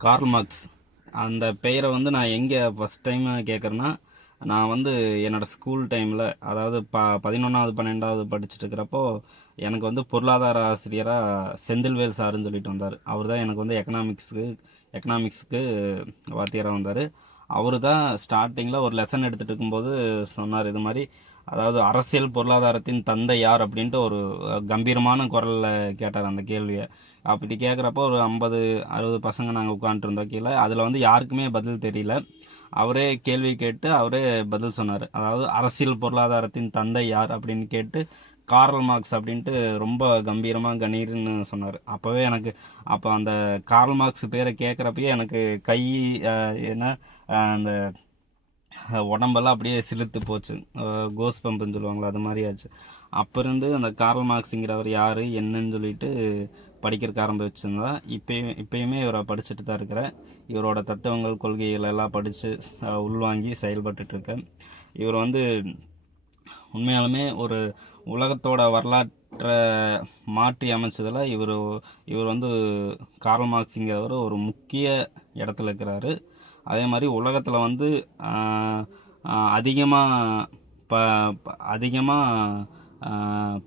Karl Marx அந்த பெயரை வந்து நான் எங்கே ஃபஸ்ட் டைம் கேட்குறேன்னா, நான் வந்து என்னோடய ஸ்கூல் டைமில், அதாவது 11வது 12வது படிச்சுட்டு இருக்கிறப்போ எனக்கு வந்து பொருளாதார ஆசிரியராக செந்தில்வேல் சாருன்னு சொல்லிட்டு வந்தார். அவர் தான் எனக்கு வந்து எக்கனாமிக்ஸுக்கு வாத்தியாராக வந்தார். அவர் தான் ஸ்டார்டிங்கில் ஒரு லெசன் எடுத்துகிட்டு இருக்கும்போது சொன்னார், இது மாதிரி அதாவது அரசியல் பொருளாதாரத்தின் தந்தை யார் அப்படின்ட்டு ஒரு கம்பீரமான குரலில் கேட்டார் அந்த கேள்வியை. அப்படி கேட்குறப்போ ஒரு 50-60 பசங்க நாங்கள் உட்காந்துருந்தோம் கீழே. அதில் வந்து யாருக்குமே பதில் தெரியல. அவரே கேள்வி கேட்டு அவரே பதில் சொன்னார். அதாவது அரசியல் பொருளாதாரத்தின் தந்தை யார் அப்படின்னு கேட்டு கார்ல் மார்க்ஸ் அப்படின்ட்டு ரொம்ப கம்பீரமாக கணீர்னு சொன்னார். அப்போவே எனக்கு அந்த கார்ல் மார்க்ஸ் பேரை கேட்குறப்பயே எனக்கு கை என்ன அந்த உடம்பெல்லாம் அப்படியே சிலுத்து போச்சு. கோஸ் பம்புன்னு சொல்லுவாங்களா, அது மாதிரி ஆச்சு. அப்போ இருந்து அந்த கார்ல் மார்க்ஸுங்கிறவர் யார் என்னன்னு சொல்லிட்டு படிக்கிறதுக்கு ஆரம்பிச்சிருந்தா இப்பயுமே இவரை படிச்சுட்டு தான் இருக்கிறேன். இவரோட தத்துவங்கள் கொள்கைகள் எல்லாம் படித்து உள்வாங்கி செயல்பட்டுருக்கேன். இவர் வந்து உண்மையாலுமே ஒரு உலகத்தோட வரலாற்றை மாற்றி அமைச்சதில் இவர் வந்து கார்ல் மார்க்ஸுங்கிறவர் ஒரு முக்கிய இடத்துல இருக்கிறாரு. அதே மாதிரி உலகத்தில் வந்து அதிகமாக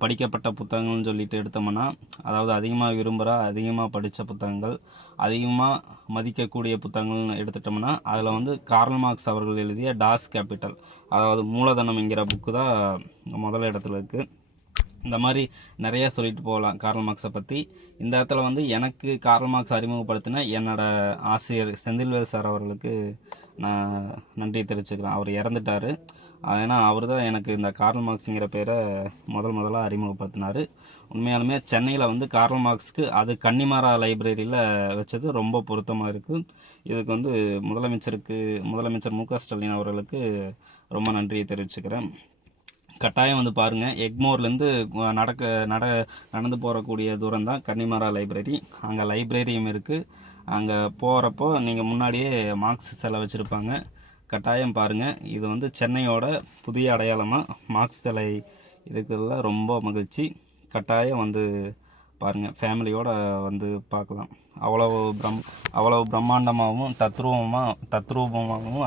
படிக்கப்பட்ட புத்தகங்கள்னு சொல்லிட்டு எடுத்தோம்னா, அதாவது அதிகமாக அதிகமாக படித்த புத்தகங்கள், அதிகமாக மதிக்கக்கூடிய புத்தகங்கள்னு எடுத்துட்டோம்னா, அதில் வந்து கார்ல் மார்க்ஸ் அவர்கள் எழுதிய டாஸ் கேபிட்டல், அதாவது மூலதனம் என்கிற புக்கு தான் முதல் இடத்துல இருக்குது. இந்த மாதிரி நிறைய சொல்லிட்டு போகலாம் கார்ல் மார்க்ஸை பற்றி. இந்த இடத்துல வந்து எனக்கு கார்ல் மார்க்ஸ் அறிமுகப்படுத்தின என்னோடய ஆசிரியர் செந்தில்வேல் சார் அவர்களுக்கு நான் நன்றி தெரிவிச்சுக்கிறேன். அவர் இறந்துட்டார். ஏன்னா அவர் தான் எனக்கு இந்த கார்ல் மார்க்ஸுங்கிற பேரை முதலாக அறிமுகப்படுத்தினார். உண்மையாலுமே சென்னையில் வந்து கார்ல் மார்க்ஸுக்கு அது கன்னிமாரா லைப்ரரியில் வச்சது ரொம்ப பொருத்தமாக இருக்குது. இதுக்கு வந்து முதலமைச்சர் மு.க. ஸ்டாலின் அவர்களுக்கு ரொம்ப நன்றியை தெரிவிச்சுக்கிறேன். கட்டாயம் வந்து பாருங்கள். எக்மோர்லேருந்து நடந்து போகக்கூடிய தூரம் தான் கன்னிமாரா லைப்ரரி. அங்கே லைப்ரரியும் இருக்குது. அங்கே போகிறப்போ நீங்கள் முன்னாடியே மார்க்ஸ் சிலை வச்சுருப்பாங்க. கட்டாயம் பாருங்கள். இது வந்து சென்னையோட புதிய அடையாளமாக மார்க்ஸ் சிலை இருக்கிறதுல ரொம்ப மகிழ்ச்சி. கட்டாயம் வந்து பாருங்கள். ஃபேமிலியோடு வந்து பார்க்கலாம். அவ்வளவு பிரம்மாண்டமாகவும் தத்ரூபமாகவும்